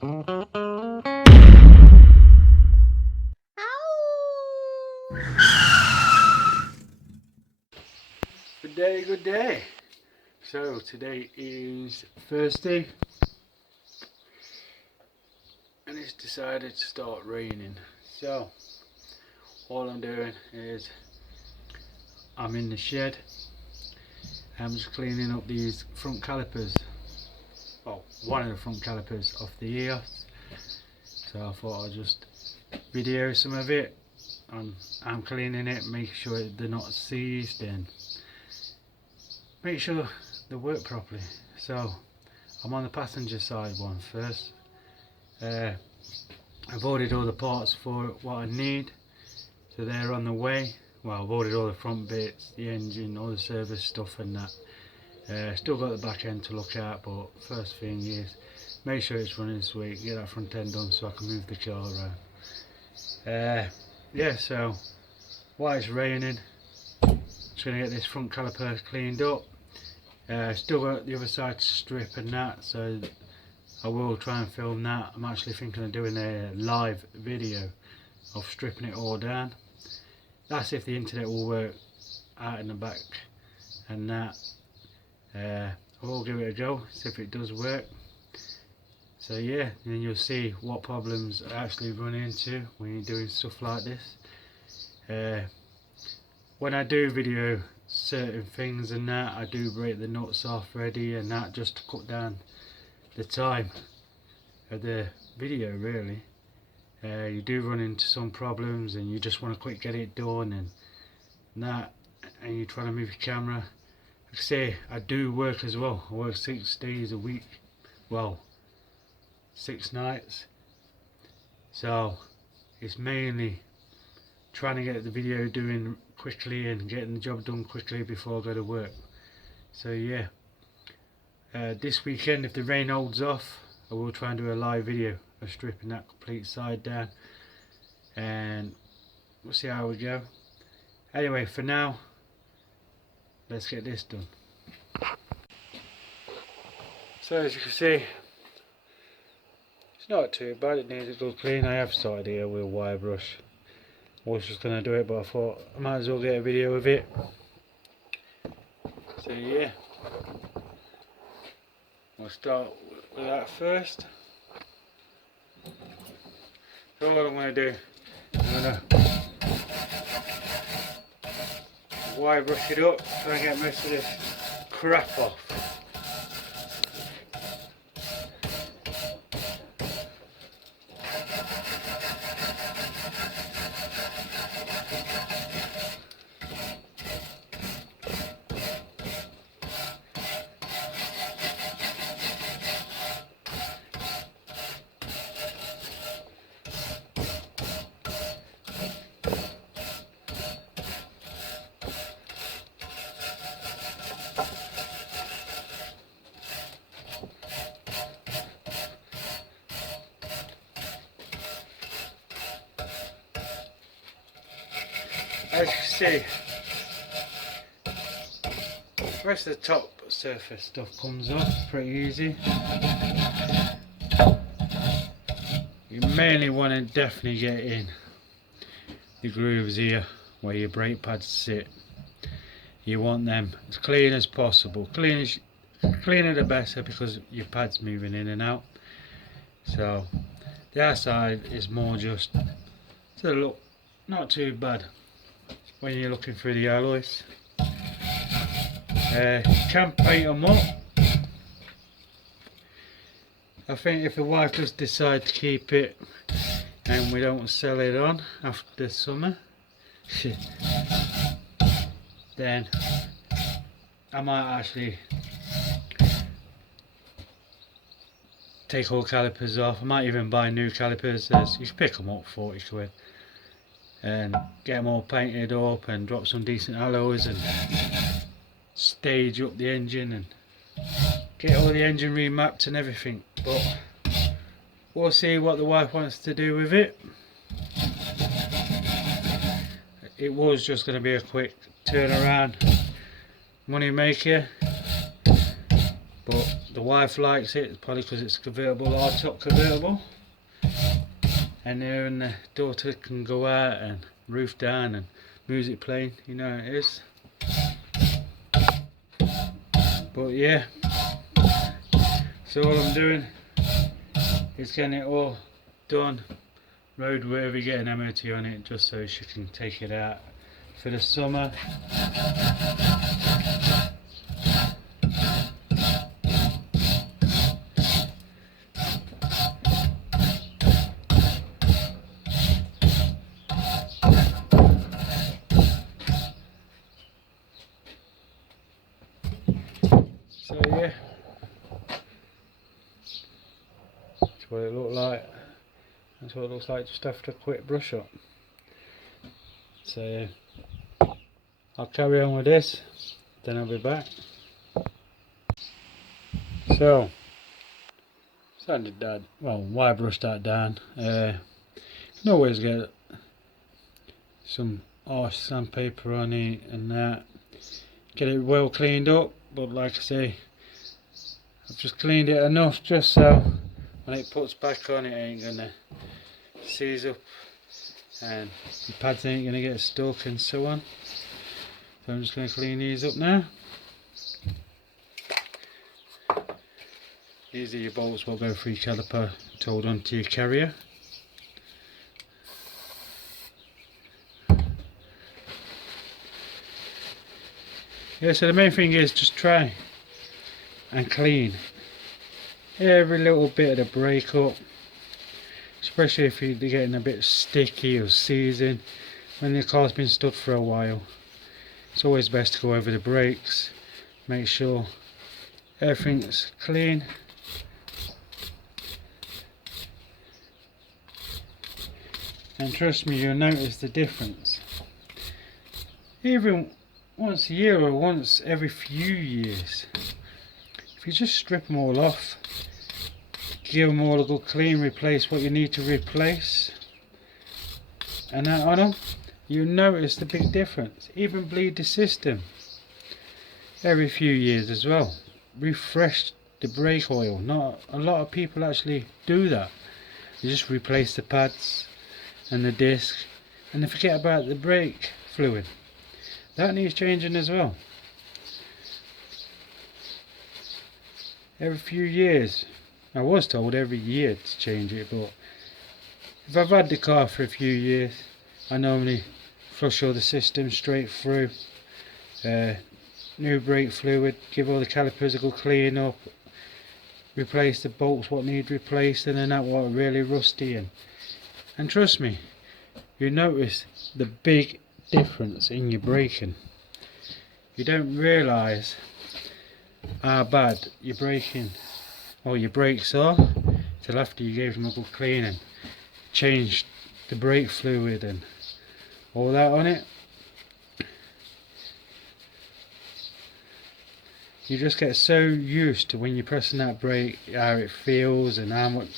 Good day. So today is Thursday and it's decided to start raining. So all I'm doing is I'm in the shed. I'm just cleaning up these front calipers. Well, one of the front calipers off the EOS. So I thought I'd just video some of it. I'm cleaning it, make sure they're not seized and make sure they work properly. So I'm on the passenger side one first. I've ordered all the parts for what I need, so they're on the way. Well, I've ordered all the front bits, the engine, all the service stuff and that. Still got the back end to look at, but first thing is make sure it's running sweet, get that front end done so I can move the car around. Yeah, so while it's raining, just going to get this front caliper cleaned up. Still got the other side to strip and that, so I will try and film that. I'm actually thinking of doing a live video of stripping it all down. That's if the internet will work out in the back and that. I will give it a go, see if it does work. So yeah, and then you'll see what problems I actually run into when you're doing stuff like this. When I do video certain things and that, I do break the nuts off ready and that, just to cut down the time of the video really. You do run into some problems and you just want to quick get it done and that, and you're trying to move your camera. Like I say, I do work as well. I work 6 days a week, well 6 nights, so it's mainly trying to get the video doing quickly and getting the job done quickly before I go to work. So yeah, this weekend if the rain holds off, I will try and do a live video of stripping that complete side down and we'll see how we go. Anyway, for now, let's get this done. So as you can see, it's not too bad, it needs a good clean. I have started here with a wire brush. I was just going to do it, but I thought I might as well get a video of it. So yeah, we'll start with that first. So what I'm going to do, I'm going to wire brush it up, try and get most of this crap off. As you can see, the rest of the top surface stuff comes off pretty easy. You mainly want to definitely get in the grooves here where your brake pads sit. You want them as clean as possible. Cleaner the better because your pad's moving in and out. So the outside is more just to look not too bad when you're looking through the alloys. You can paint them up. I think if the wife does decide to keep it and we don't sell it on after the summer, then I might actually take all calipers off. I might even buy new calipers. You can pick them up 40 quid and get them all painted up and drop some decent alloys and stage up the engine and get all the engine remapped and everything. But we'll see what the wife wants to do with it. It was just going to be a quick turnaround money maker, but the wife likes it, probably because it's convertible, hard-top convertible. And there, and the daughter can go out and roof down and music playing, you know how it is. But yeah, so all I'm doing is getting it all done, roadworthy, getting MOT on it, just so she can take it out for the summer. So yeah, that's what it looked like. That's what it looks like just after a quick brush up. So I'll carry on with this, then I'll be back. So sanded that, well, wire brushed that down. You can always get some harsh sandpaper on it and that. Get it well cleaned up, but like I say, I've just cleaned it enough just so when it puts back on, it ain't gonna seize up and the pads ain't gonna get stuck and so on. So I'm just gonna clean these up now. These are your bolts will go through your caliper told onto your carrier. Yeah, so the main thing is just try and clean every little bit of the brake up, especially if you're getting a bit sticky or seizing when the car's been stood for a while. It's always best to go over the brakes, make sure everything's clean. And trust me, you'll notice the difference. Even once a year or once every few years, if you just strip them all off, give them all a good clean, replace what you need to replace, and that on them, you'll notice the big difference. Even bleed the system every few years as well. Refresh the brake oil. Not a lot of people actually do that. They just replace the pads and the disc and they forget about the brake fluid. That needs changing as well. Every few years. I was told every year to change it, but if I've had the car for a few years, I normally flush all the system straight through, new brake fluid, give all the calipers a good clean up, replace the bolts what need replaced, and then that what are really rusty and trust me, you notice the big difference in your braking. You don't realise how bad your braking or your brakes are till after you gave them a good clean and changed the brake fluid and all that on it. You just get so used to when you're pressing that brake how it feels and how much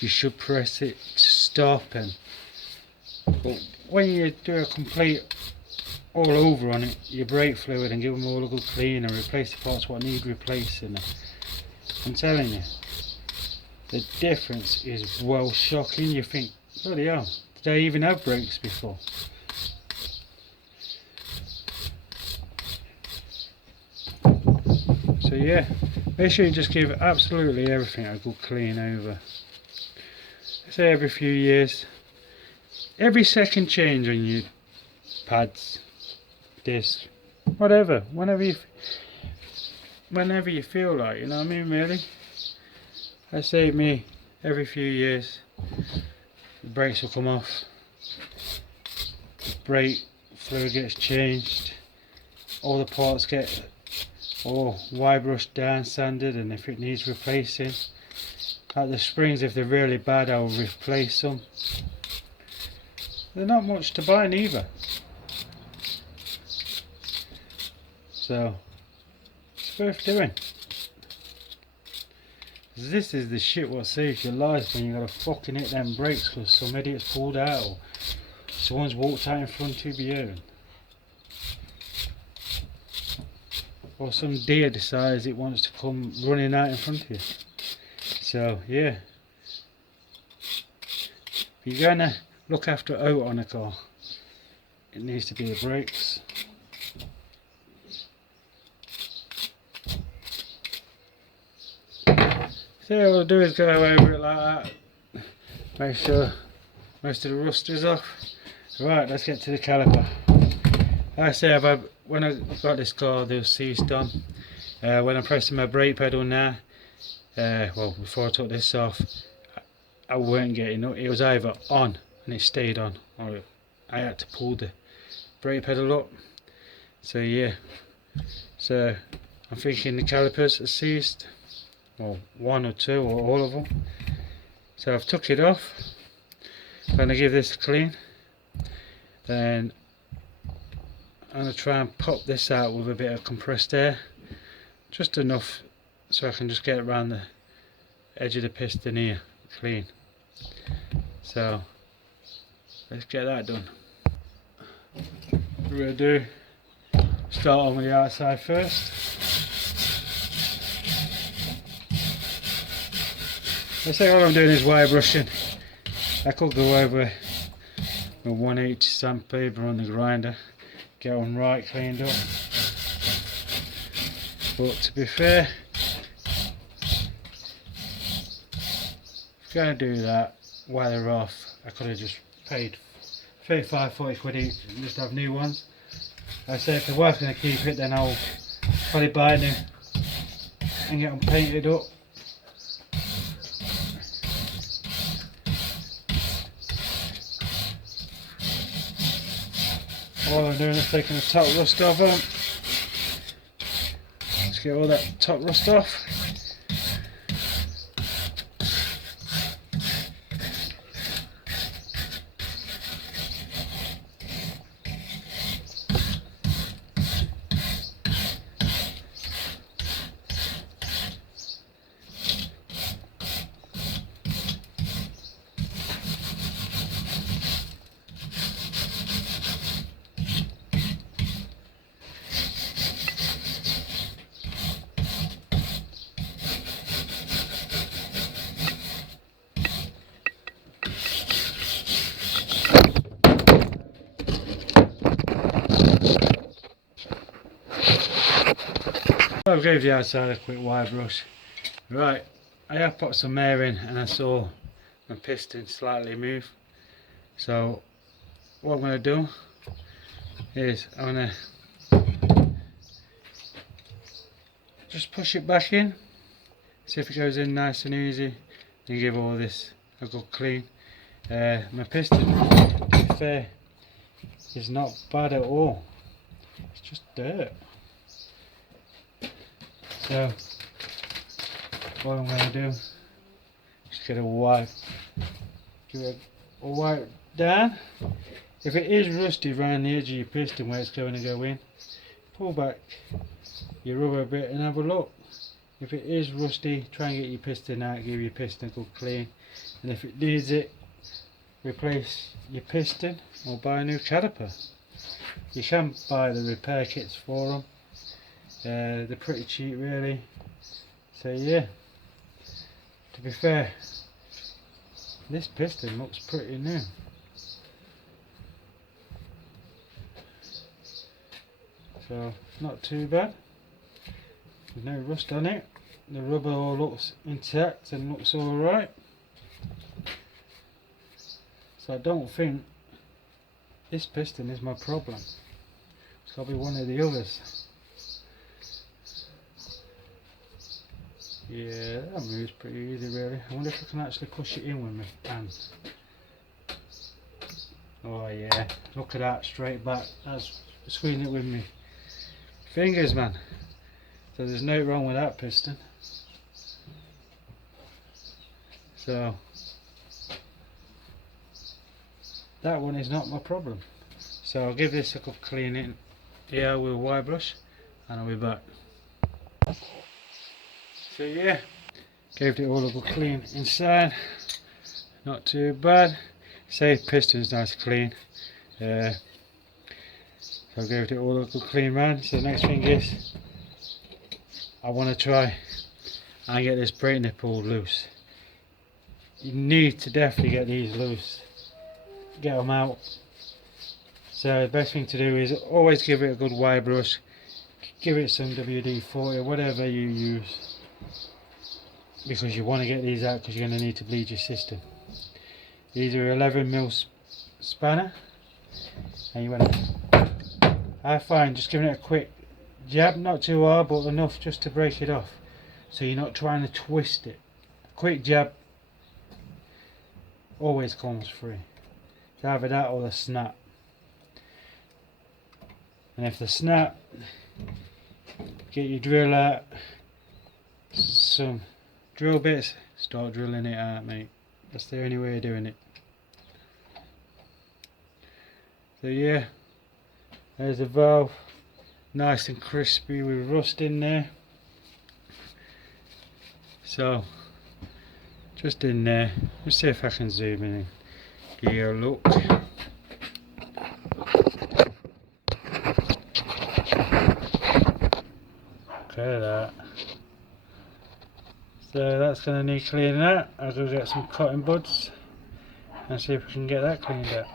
you should press it to stop, but when you do a complete all over on it, your brake fluid, and give them all a good clean and replace the parts what need replacing, I'm telling you, the difference is well shocking. You think, bloody hell, did I even have brakes before? So yeah, make sure you just give absolutely everything a good clean over. Say every few years, every second change on your pads, disc, whatever, whenever you feel like, you know what I mean, really. I say me, every few years, the brakes will come off, the brake fluid gets changed, all the parts get all wire brushed down, sanded, and if it needs replacing, like the springs, if they're really bad, I'll replace them. They're not much to buy neither. So it's worth doing. This is the shit what saves your life when you gotta fucking hit them brakes because some idiot's pulled out or someone's walked out in front of you. or some deer decides it wants to come running out in front of you. So yeah, if you're gonna look after out on a car, it needs to be the brakes. So what I'll do is go over it like that, make sure most of the rust is off. Right, let's get to the caliper. Like I say, when I got this car, they were seized on. When I'm pressing my brake pedal now, well, before I took this off, I weren't getting up. It was either on and it stayed on, or I had to pull the brake pedal up. So yeah, so I'm thinking the calipers are seized, or one or two or all of them. So I've took it off. I'm going to give this a clean, then I'm going to try and pop this out with a bit of compressed air, just enough so I can just get around the edge of the piston here clean. So let's get that done. What we're going to do, start on with the outside first. Let's say all I'm doing is wire brushing. I could go over with 180 sandpaper on the grinder, get them right cleaned up. But to be fair, if you're going to do that while they're off, I could have just paid 35-40 quid each and just have new ones. I say if the wife's going to keep it, then I'll probably buy new and get them painted up. All I'm doing is taking the top rust off them. Let's get all that top rust off. I gave the outside a quick wire brush. Right, I have put some air in and I saw my piston slightly move. So what I'm going to do is I'm going to just push it back in, see if it goes in nice and easy, and give all this a good clean. My piston, to be fair, is not bad at all, it's just dirt. So what I'm going to do is get a wipe, give it a wipe down. If it is rusty around the edge of your piston where it's going to go in, pull back your rubber bit and have a look. If it is rusty, try and get your piston out, give your piston a good clean, and if it needs it, replace your piston or buy a new caliper. You can buy the repair kits for them. They're pretty cheap really. So yeah, to be fair, this piston looks pretty new. So not too bad. There's no rust on it. The rubber all looks intact and looks alright. So I don't think this piston is my problem. It's got to be one of the others. Yeah, that moves pretty easy really. I wonder if I can actually push it in with my hand. Oh yeah, look at that, straight back. That's squeezing it with me fingers, man. So there's no wrong with that piston. So that one is not my problem. So I'll give this a good cleaning here with a wire brush and I'll be back. So yeah, gave it all a good clean inside, not too bad. Say piston's nice clean. So I gave it all a good clean round. So the next thing is I want to try and get this brake nipple loose. You need to definitely get these loose, get them out. So the best thing to do is always give it a good wire brush, give it some WD-40 or whatever you use, because you want to get these out because you're going to need to bleed your system. These are 11mm spanner, and you want to, I find just giving it a quick jab, not too hard but enough just to break it off, so you're not trying to twist it. A quick jab always comes free. It's either that or the snap. And if the snap, get your drill out, some drill bits, start drilling it out, mate. That's the only way of doing it. So yeah, there's the valve, nice and crispy with rust in there. So just in there, let's see if I can zoom in and give you a look. Look at that. So that's going to need cleaning out. I'll go get some cotton buds and see if we can get that cleaned out.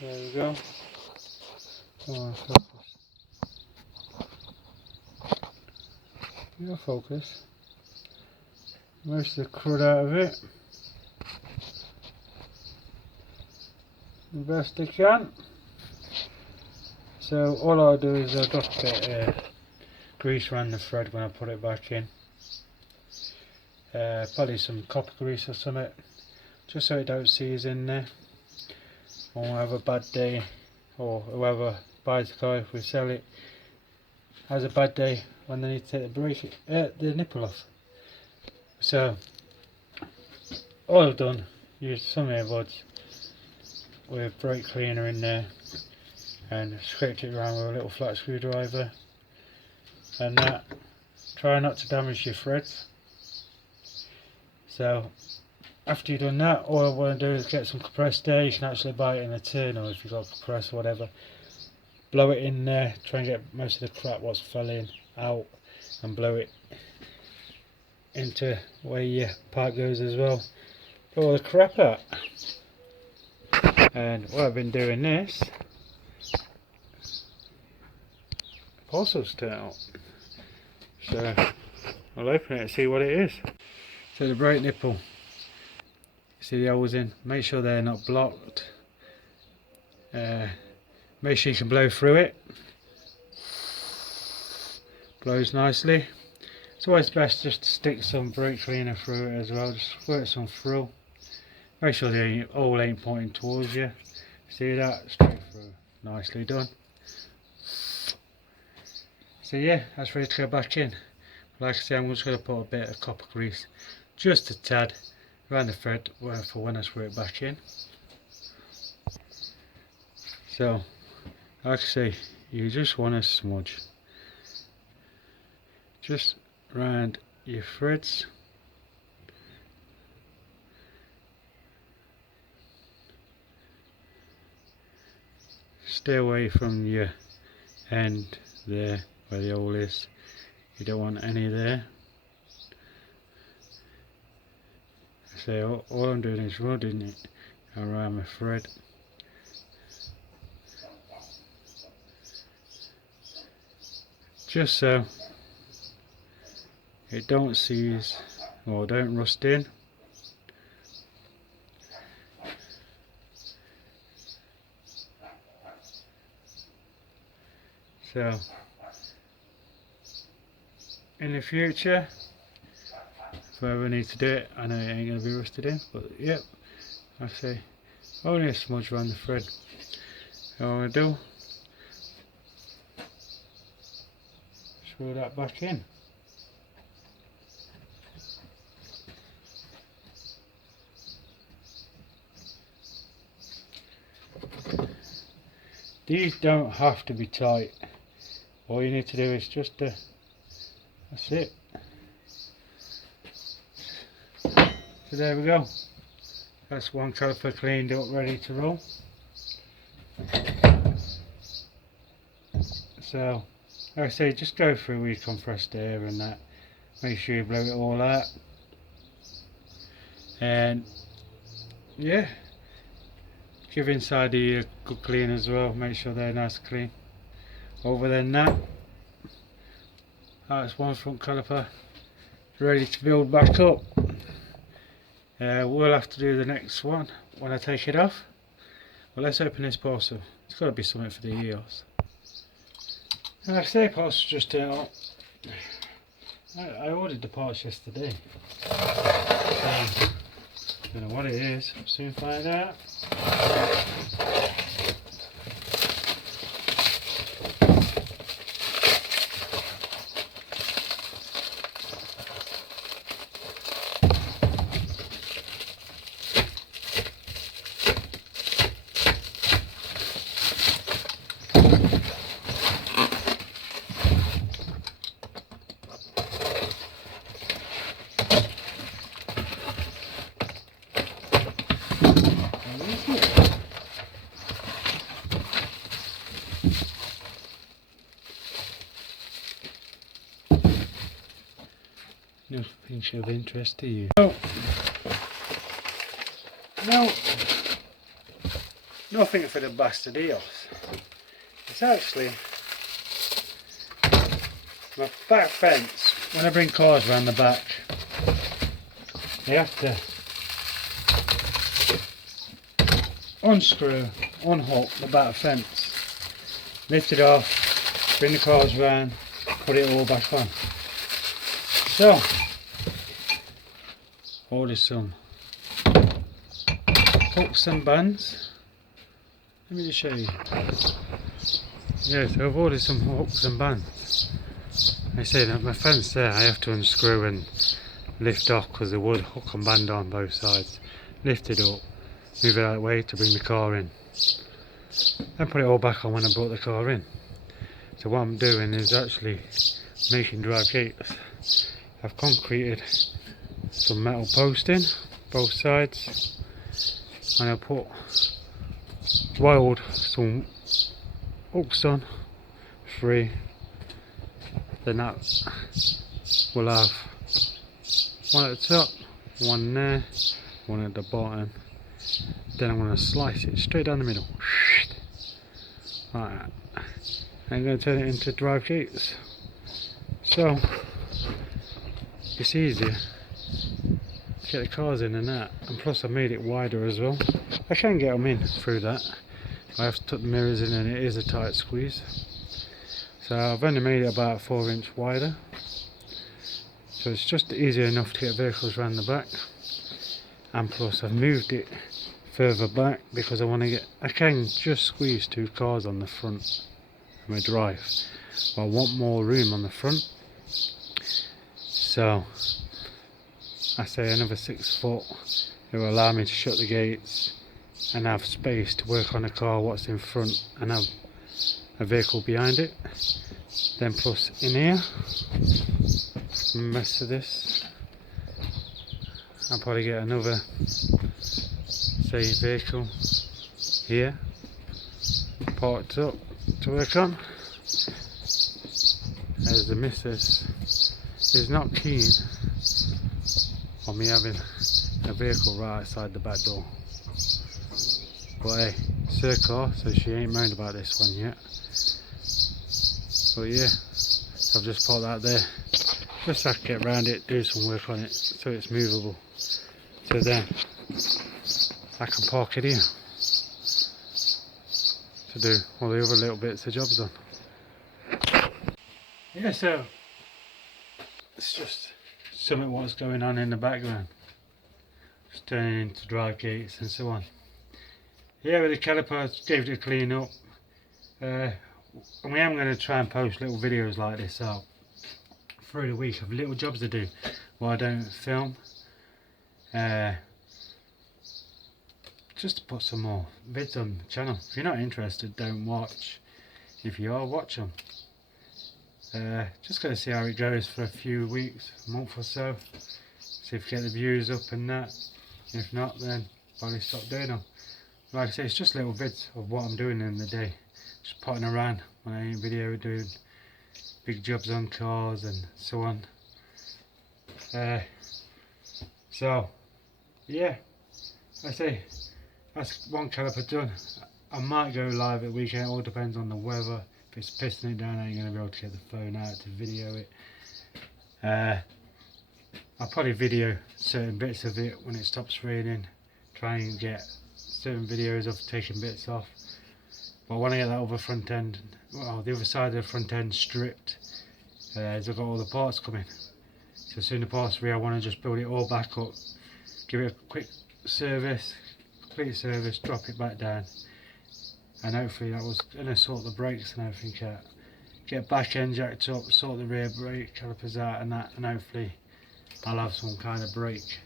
There we go. Come on, focus. You'll focus. Most of the crud out of it the best I can. So all I'll do is I'll drop a bit of grease around the thread when I put it back in. Probably some copper grease or something, just so it don't seize in there. Or have a bad day, or whoever buys the car, if we sell it, has a bad day when they need to take the nipple off. So all I've done, used some earbuds with brake cleaner in there and scraped it around with a little flat screwdriver, and that, try not to damage your threads. So after you've done that, all I want to do is get some compressed air. You can actually buy it in a tin, or if you've got compressor or whatever, blow it in there, try and get most of the crap what's fell in out, and blow it into where your pipe goes as well. Blow all the crap out. And while I've been doing this, parcel's turned out. So I'll open it and see what it is. So the brake nipple, see the holes in, make sure they're not blocked. Make sure you can blow through it. Blows nicely. It's always best just to stick some brake cleaner through it as well, just work some through. Make sure the hole ain't pointing towards you. See that? Straight through. Nicely done. So yeah, that's ready to go back in. Like I say, I'm just going to put a bit of copper grease, just a tad, around the thread for when I screw it back in. So, like I say, you just want to smudge just around your threads. Stay away from your end there where the hole is. You don't want any there. So all I'm doing is running it around my thread. Just so it don't seize or don't rust in. So in the future, if I ever need to do it, I know it ain't going to be rusted in, but yep, I say only a smudge around the thread. So what I'm going to do, screw that back in. These don't have to be tight. All you need to do is just that's it. So there we go. That's one caliper cleaned up, ready to roll. So like I say, just go through with compressed air and that. Make sure you blow it all out. And yeah, give inside the ear a good clean as well. Make sure they're nice and clean. Other than that, that's one front caliper ready to build back up. We'll have to do the next one when I take it off. Well, let's open this parcel. It's got to be something for the EOS. Like I say, parcel just turned up. I ordered the parts yesterday. Don't know what it is. I'll soon find out. Nothing of interest to you. Oh, no, nothing for the bastard EOS. It's actually my back fence. When I bring cars around the back, you have to unscrew, unhook the back fence, lift it off, bring the cars around, put it all back on. So, ordered some hooks and bands. Let me just show you. Yeah, so I've ordered some hooks and bands. I say that my fence there I have to unscrew and lift off because the wood hook and band on both sides. Lift it up, move it out of the way to bring the car in. Then put it all back on when I brought the car in. So what I'm doing is actually making drive gates. I've concreted some metal post in both sides, and I put some hooks on 3. Then that will have one at the top, one there, one at the bottom. Then I'm going to slice it straight down the middle, like that. I'm going to turn it into drive gates. So it's easier to get the cars in and that, and plus I made it wider as well. I can get them in through that. I have to tuck the mirrors in and it is a tight squeeze. So I've only made it about 4 inch wider. So it's just easier enough to get vehicles around the back. And plus I've moved it further back because I can just squeeze 2 cars on the front of my drive. But I want more room on the front. So I say another 6 foot. It will allow me to shut the gates and have space to work on a car what's in front and have a vehicle behind it. Then plus in here, the rest of this, I'll probably get another say vehicle here parked up to work on. As the missus is not keen on me having a vehicle right outside the back door. But hey, it's her car, so she ain't moaned about this one yet. But yeah, I've just parked that there. Just so I can get around it, do some work on it, so it's movable. So then, I can park it here to do all the other little bits the job's on. Yeah, so it's just something what's going on in the background. Just turning into drive gates and so on. Yeah, with the caliper, I gave it a clean up. And we am going to try and post little videos like this out through the week of little jobs to do while I don't film. Just to put some more vids on the channel. If you're not interested, don't watch. If you are, watch them. Just going to see how it goes for a few weeks, a month or so. See if we get the views up and that. If not, then probably stop doing them. Like I say, it's just little vids of what I'm doing in the day. Just potting around when I ain't video doing big jobs on cars and so on. So yeah, I say that's one caliper done. I might go live at weekend, it all depends on the weather. If it's pissing it down, I ain't going to be able to get the phone out to video it. I'll probably video certain bits of it when it stops raining, try and get certain videos of taking bits off. But I want to get that other front end, well, the other side of the front end stripped, as I've got all the parts coming. So as soon as the parts are here, I want to just build it all back up, give it a quick service, complete service, drop it back down, and hopefully that was going to sort the brakes and everything out. Get back end jacked up, sort the rear brake calipers out and that, and hopefully I'll have some kind of brake.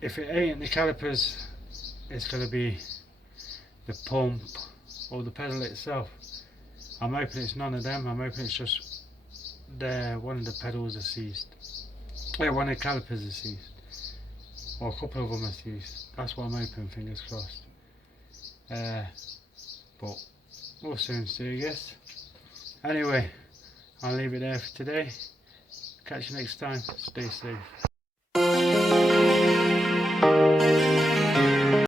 If it ain't the calipers, it's going to be the pump or the pedal itself. I'm hoping it's none of them. I'm hoping it's just one of the pedals are seized. Yeah, one of the calipers is seized, or a couple of them are seized. That's what I'm hoping, fingers crossed. But we'll soon see, I guess. Anyway, I'll leave it there for today. Catch you next time. Stay safe.